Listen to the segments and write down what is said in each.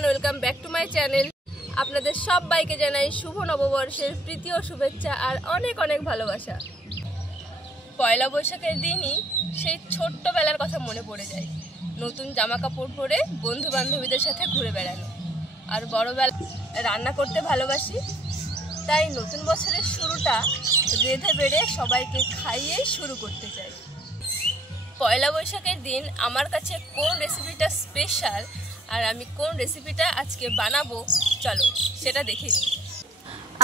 Everyone, welcome back to my channel. আপনাদের সবাইকে জানাই শুভ নববর্ষের প্রীতি ও শুভেচ্ছা আর অনেক অনেক ভালোবাসা। পয়লা বৈশাখের দিনই সেই ছোট্টবেলার কথা মনে পড়ে যায়। নতুন জামা কাপড় পরে বন্ধু বান্ধবীদের সাথে ঘুরে বেড়ানো, আর বড়বেলা রান্না করতে ভালোবাসি। তাই নতুন বছরের শুরুটা রেঁধে বেড়ে সবাইকে খাইয়ে শুরু করতে চাই। পয়লা বৈশাখের দিন আমার কাছে কোন রেসিপিটা স্পেশাল আর আমি কোন রেসিপিটা আজকে বানাবো, চলো সেটা দেখে নিই।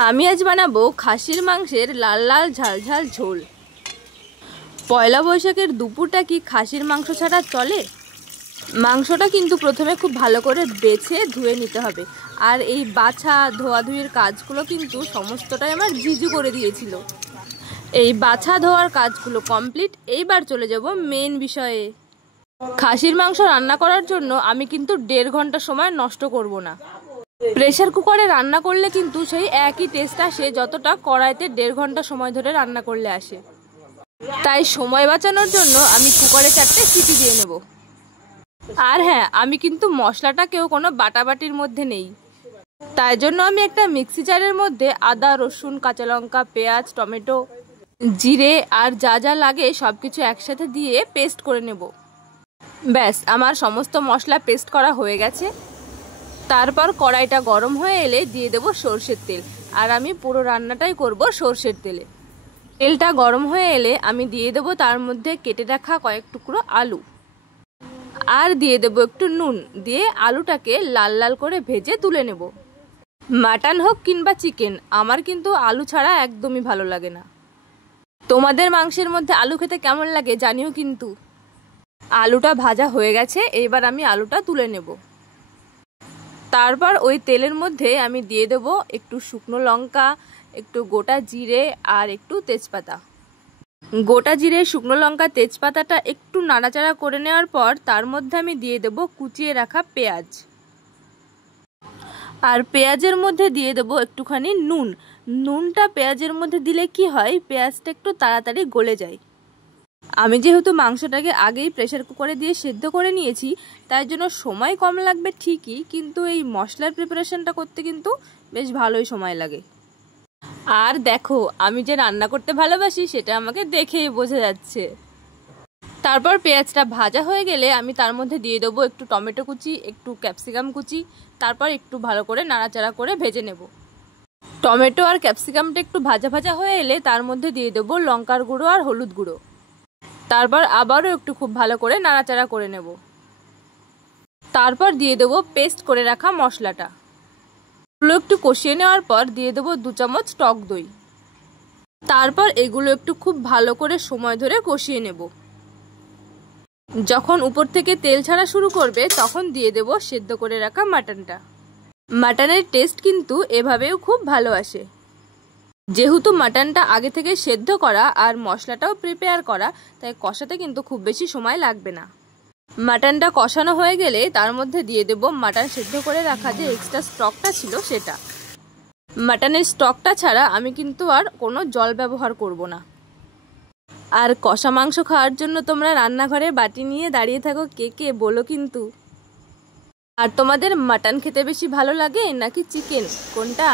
আমি আজ বানাবো খাসির মাংসের লাল লাল ঝাল ঝাল ঝোল। পয়লা বৈশাখের দুপুরটা কি খাসির মাংস ছাড়া চলে? মাংসটা কিন্তু প্রথমে খুব ভালো করে বেছে ধুয়ে নিতে হবে, আর এই বাছা ধোয়াধুয়ির কাজগুলো কিন্তু সমস্তটাই আমার জিজু করে দিয়েছিল। এই বাছা ধোয়ার কাজগুলো কমপ্লিট, এইবার চলে যাব মেন বিষয়ে। খাসির মাংস রান্না করার জন্য আমি কিন্তু 1.5 ঘন্টা সময় নষ্ট করব না। প্রেসার কুকারে রান্না করলে কিন্তু সেই একই টেস্ট আসে যতটা কড়াইতে 1.5 ঘন্টা সময় ধরে রান্না করলে আসে। তাই সময় বাঁচানোর জন্য আমি কুকারে 4টে সিটি দিয়ে নেব। আর হ্যাঁ, আমি কিন্তু মশলাটাকেও কোনো বাটাবাটির মধ্যে নেই, তাই জন্য আমি একটা মিক্সি জারের মধ্যে আদা, রসুন, কাঁচা লঙ্কা, পেঁয়াজ, টমেটো, জিরে আর যা যা লাগে সব কিছু একসাথে দিয়ে পেস্ট করে নেব। ব্যাস, আমার সমস্ত মশলা পেস্ট করা হয়ে গেছে। তারপর কড়াইটা গরম হয়ে এলে দিয়ে দেব সর্ষের তেল, আর আমি পুরো রান্নাটাই করব সর্ষের তেলে। তেলটা গরম হয়ে এলে আমি দিয়ে দেব তার মধ্যে কেটে রাখা কয়েক টুকরো আলু, আর দিয়ে দেব একটু নুন, দিয়ে আলুটাকে লাল লাল করে ভেজে তুলে নেব। মাটন হোক কিংবা চিকেন, আমার কিন্তু আলু ছাড়া একদমই ভালো লাগে না। তোমাদের মাংসের মধ্যে আলু খেতে কেমন লাগে জানিও কিন্তু। আলুটা ভাজা হয়ে গেছে, এবার আমি আলুটা তুলে নেব। তারপর ওই তেলের মধ্যে আমি দিয়ে দেব একটু শুকনো লঙ্কা, একটু গোটা জিরে আর একটু তেজপাতা। গোটা জিরে, শুকনো লঙ্কা, তেজপাতাটা একটু নাড়াচাড়া করে নেওয়ার পর তার মধ্যে আমি দিয়ে দেব কুচিয়ে রাখা পেঁয়াজ, আর পেঁয়াজের মধ্যে দিয়ে দেব একটুখানি নুন। নুনটা পেঁয়াজের মধ্যে দিলে কি হয়, পেঁয়াজটা একটু তাড়াতাড়ি গলে যায়। আমি যেহেতু মাংসটাকে আগেই প্রেসার কুকারে দিয়ে সেদ্ধ করে নিয়েছি, তাই জন্য সময় কম লাগবে ঠিকই, কিন্তু এই মশলার প্রিপারেশনটা করতে কিন্তু বেশ ভালোই সময় লাগে। আর দেখো, আমি যে রান্না করতে ভালোবাসি সেটা আমাকে দেখেই বোঝা যাচ্ছে। তারপর পেঁয়াজটা ভাজা হয়ে গেলে আমি তার মধ্যে দিয়ে দেবো একটু টমেটো কুচি, একটু ক্যাপসিকাম কুচি, তারপর একটু ভালো করে নাড়াচাড়া করে ভেজে নেব। টমেটো আর ক্যাপসিকামটা একটু ভাজা ভাজা হয়ে এলে তার মধ্যে দিয়ে দেবো লঙ্কার গুঁড়ো আর হলুদ গুঁড়ো। তারপর আবারও একটু খুব ভালো করে নাড়াচাড়া করে নেব। তারপর দিয়ে দেবো পেস্ট করে রাখা মশলাটা। এগুলো একটু কষিয়ে নেওয়ার পর দিয়ে দেবো 2 চামচ টক দই। তারপর এগুলো একটু খুব ভালো করে সময় ধরে কষিয়ে নেব। যখন উপর থেকে তেল ছাড়া শুরু করবে তখন দিয়ে দেব সেদ্ধ করে রাখা মাটনটা। মাটনের টেস্ট কিন্তু এভাবেও খুব ভালো আসে। যেহেতু মাটনটা আগে থেকে সেদ্ধ করা আর মশলাটাও প্রিপেয়ার করা, তাই কষাতে কিন্তু খুব বেশি সময় লাগবে না। মাটনটা কষানো হয়ে গেলে তার মধ্যে দিয়ে দেব মাটন সেদ্ধ করে রাখা যে এক্সট্রা স্টকটা ছিল সেটা। মাটনের স্টকটা ছাড়া আমি কিন্তু আর কোনো জল ব্যবহার করব না। আর কষা মাংস খাওয়ার জন্য তোমরা রান্নাঘরে বাটি নিয়ে দাঁড়িয়ে থাকো কে কে বলো কিন্তু। আর তোমাদের মাটন খেতে বেশি ভালো লাগে নাকি চিকেন, কোনটা?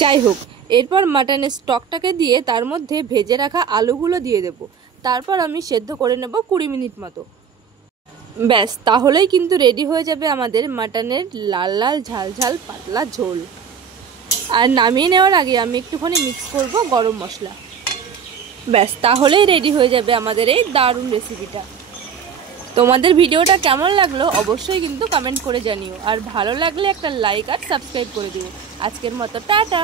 যাই হোক, এরপর মাটনের স্টকটাকে দিয়ে তার মধ্যে ভেজে রাখা আলুগুলো দিয়ে দেব। তারপর আমি সেদ্ধ করে নেব 20 মিনিট মতো। ব্যাস, তাহলেই কিন্তু রেডি হয়ে যাবে আমাদের মাটনের লাল লাল ঝাল ঝাল পাতলা ঝোল। আর নামিয়ে নেওয়ার আগে আমি একটুখানি মিক্স করব গরম মশলা। ব্যাস, তাহলেই রেডি হয়ে যাবে আমাদের এই দারুণ রেসিপিটা। তোমাদের ভিডিওটা কেমন লাগলো অবশ্যই কিন্তু কমেন্ট করে জানিও, আর ভালো লাগলে একটা লাইক আর সাবস্ক্রাইব করে দিও। আজকের মতো টাটা।